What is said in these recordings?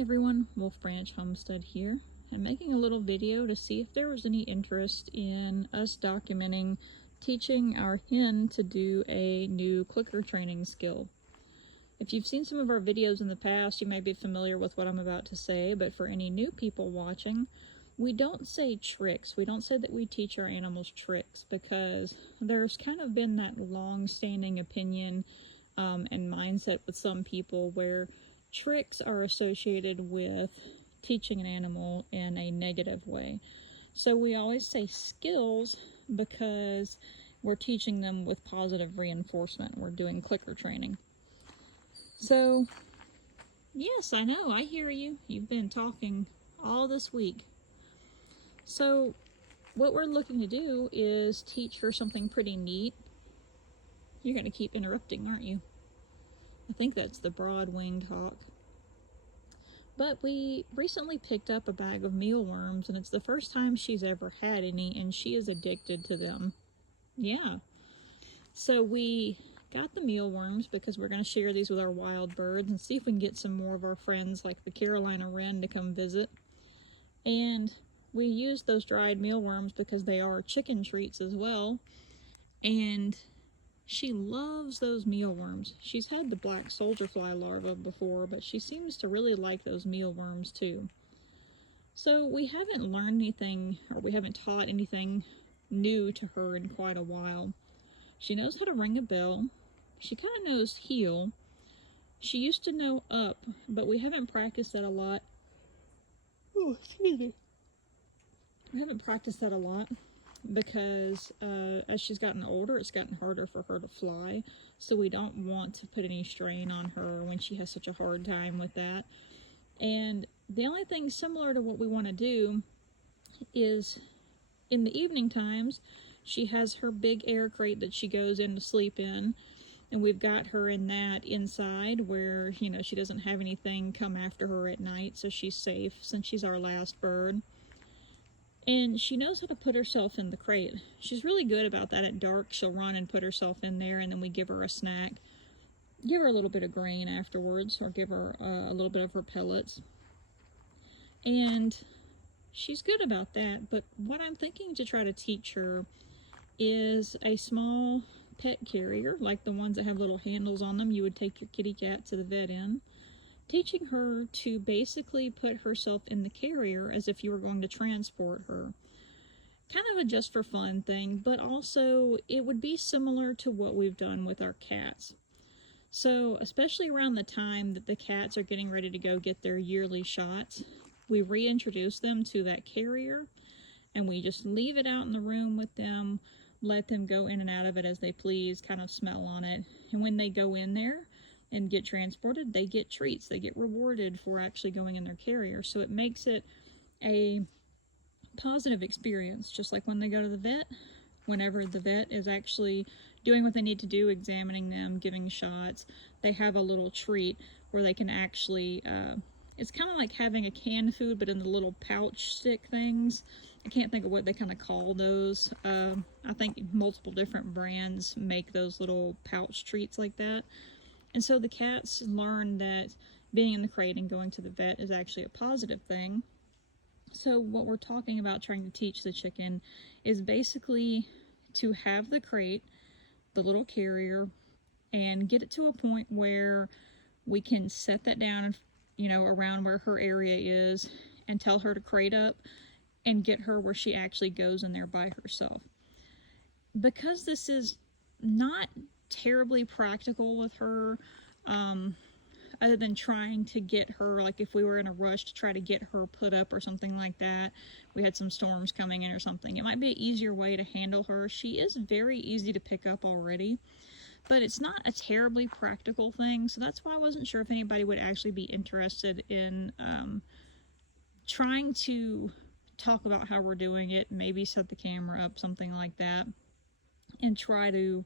everyone, Wolf Branch Homestead here. I'm making a little video to see if there was any interest in us documenting teaching our hen to do a new clicker training skill. If you've seen some of our videos in the past, you may be familiar with what I'm about to say, but for any new people watching, we don't say tricks. We don't say that we teach our animals tricks because there's kind of been that long-standing opinion and mindset with some people where tricks are associated with teaching an animal in a negative way. So we always say skills because we're teaching them with positive reinforcement. We're doing clicker training. So, yes, I know, I hear you. You've been talking all this week. So, what we're looking to do is teach her something pretty neat. You're going to keep interrupting, aren't you? I think that's the broad-winged hawk. But we recently picked up a bag of mealworms, and it's the first time she's ever had any, and she is addicted to them. Yeah. So we got the mealworms because we're going to share these with our wild birds and see if we can get some more of our friends like the Carolina wren to come visit. And we used those dried mealworms because they are chicken treats as well. And she loves those mealworms. She's had the black soldier fly larva before, but she seems to really like those mealworms too. So we haven't learned anything, or we haven't taught anything new to her in quite a while. She knows how to ring a bell. She kind of knows heel. She used to know up, but we haven't practiced that a lot. Oh, excuse me. We haven't practiced that a lot because as she's gotten older, it's gotten harder for her to fly. So we don't want to put any strain on her when she has such a hard time with that. And the only thing similar to what we want to do is in the evening times, she has her big air crate that she goes in to sleep in. And we've got her in that inside where, you know, she doesn't have anything come after her at night. So she's safe since she's our last bird. And she knows how to put herself in the crate. She's really good about that at dark. She'll run and put herself in there, and then we give her a snack. Give her a little bit of grain afterwards, or give her a little bit of her pellets. And she's good about that, but what I'm thinking to try to teach her is a small pet carrier, like the ones that have little handles on them you would take your kitty cat to the vet in. Teaching her to basically put herself in the carrier as if you were going to transport her. Kind of a just for fun thing, but also it would be similar to what we've done with our cats. So, especially around the time that the cats are getting ready to go get their yearly shots, we reintroduce them to that carrier, and we just leave it out in the room with them, let them go in and out of it as they please, kind of smell on it. And when they go in there and get transported, they get treats. They get rewarded for actually going in their carrier. So it makes it a positive experience, just like when they go to the vet. Whenever the vet is actually doing what they need to do, examining them, giving shots, they have a little treat where they can actually, it's kind of like having a canned food, but in the little pouch stick things. I can't think of what they kind of call those. I think multiple different brands make those little pouch treats like that. And so the cats learn that being in the crate and going to the vet is actually a positive thing. So what we're talking about trying to teach the chicken is basically to have the crate, the little carrier, and get it to a point where we can set that down, you know, around where her area is and tell her to crate up and get her where she actually goes in there by herself. Because this is not terribly practical with her, other than trying to get her, like if we were in a rush to try to get her put up or something like that, we had some storms coming in or something, it might be an easier way to handle her. She is very easy to pick up already, but it's not a terribly practical thing, so that's why I wasn't sure if anybody would actually be interested in trying to talk about how we're doing it, maybe set the camera up, something like that, and try to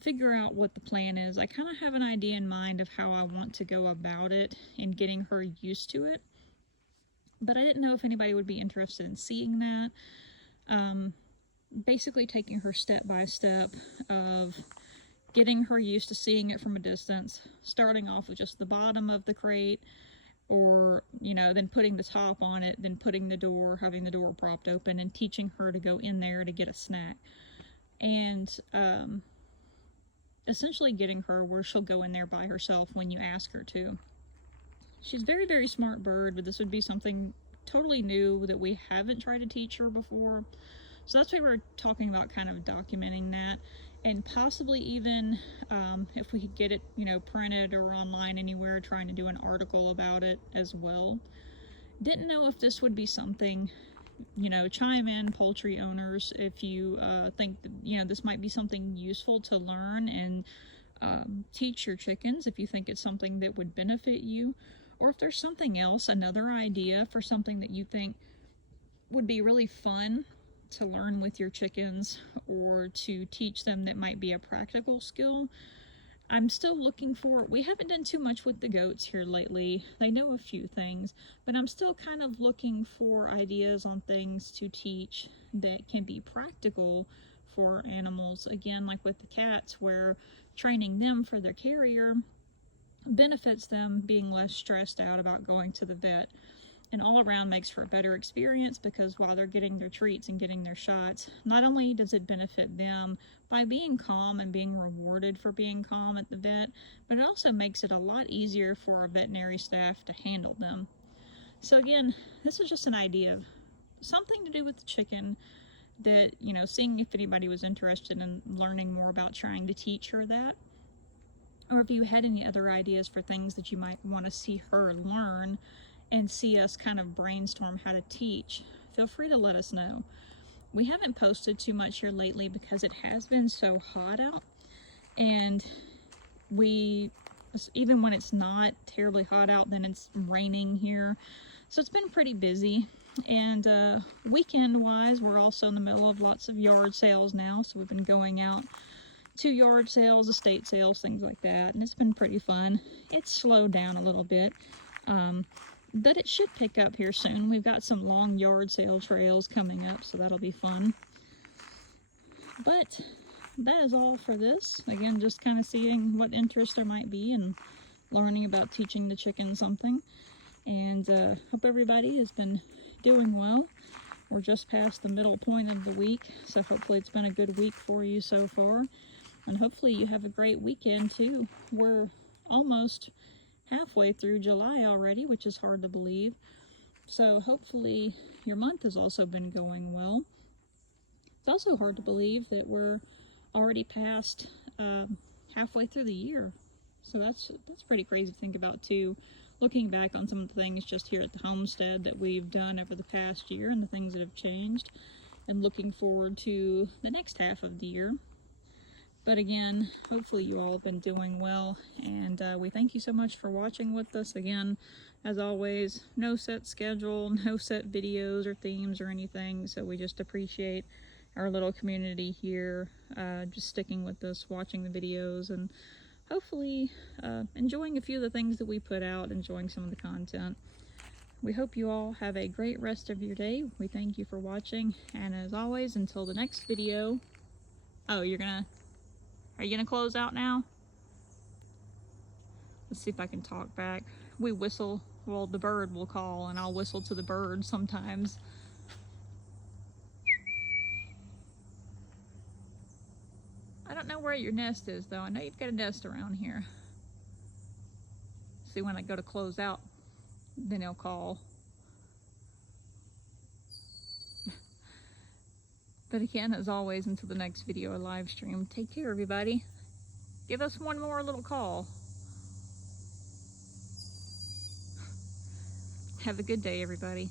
figure out what the plan is. I kind of have an idea in mind of how I want to go about it and getting her used to it, but I didn't know if anybody would be interested in seeing that. Basically taking her step by step of getting her used to seeing it from a distance, starting off with just the bottom of the crate, or, you know, then putting the top on it, then having the door propped open and teaching her to go in there to get a snack. And essentially getting her where she'll go in there by herself when you ask her to. She's a very, very smart bird, but this would be something totally new that we haven't tried to teach her before. So that's why we're talking about kind of documenting that, and possibly even if we could get it, you know, printed or online anywhere, trying to do an article about it as well. Didn't know if this would be something, you know, chime in, poultry owners, if you think that, you know, this might be something useful to learn and teach your chickens, if you think it's something that would benefit you, or if there's something else, another idea for something that you think would be really fun to learn with your chickens or to teach them that might be a practical skill. I'm still looking for, we haven't done too much with the goats here lately. They know a few things, but I'm still kind of looking for ideas on things to teach that can be practical for animals. Again, like with the cats, where training them for their carrier benefits them being less stressed out about going to the vet. And all around makes for a better experience, because while they're getting their treats and getting their shots, not only does it benefit them by being calm and being rewarded for being calm at the vet, but it also makes it a lot easier for our veterinary staff to handle them. So again, this is just an idea of something to do with the chicken that, you know, seeing if anybody was interested in learning more about trying to teach her that, or if you had any other ideas for things that you might want to see her learn and see us kind of brainstorm how to teach, feel free to let us know. We haven't posted too much here lately because it has been so hot out, and even when it's not terribly hot out, then it's raining here. So it's been pretty busy. And weekend wise, we're also in the middle of lots of yard sales now. So we've been going out to yard sales, estate sales, things like that. And it's been pretty fun. It's slowed down a little bit. But it should pick up here soon. We've got some long yard sale trails coming up, so that'll be fun. But that is all for this. Again, just kind of seeing what interest there might be in learning about teaching the chicken something. And hope everybody has been doing well. We're just past the middle point of the week, so hopefully it's been a good week for you so far. And hopefully you have a great weekend too. We're almost halfway through July already, which is hard to believe. So hopefully your month has also been going well. It's also hard to believe that we're already past halfway through the year. So that's pretty crazy to think about too. Looking back on some of the things just here at the homestead that we've done over the past year and the things that have changed, and looking forward to the next half of the year. But again, hopefully you all have been doing well, and we thank you so much for watching with us. Again, as always, no set schedule, no set videos or themes or anything, so we just appreciate our little community here, just sticking with us, watching the videos, and hopefully enjoying a few of the things that we put out, enjoying some of the content. We hope you all have a great rest of your day. We thank you for watching, and as always, until the next video. Oh, are you gonna close out now? Let's see if I can talk back. We whistle, well, the bird will call, and I'll whistle to the bird sometimes. I don't know where your nest is, though. I know you've got a nest around here. See, when I go to close out, then he'll call. But again, as always, until the next video or live stream, take care, everybody. Give us one more little call. Have a good day, everybody.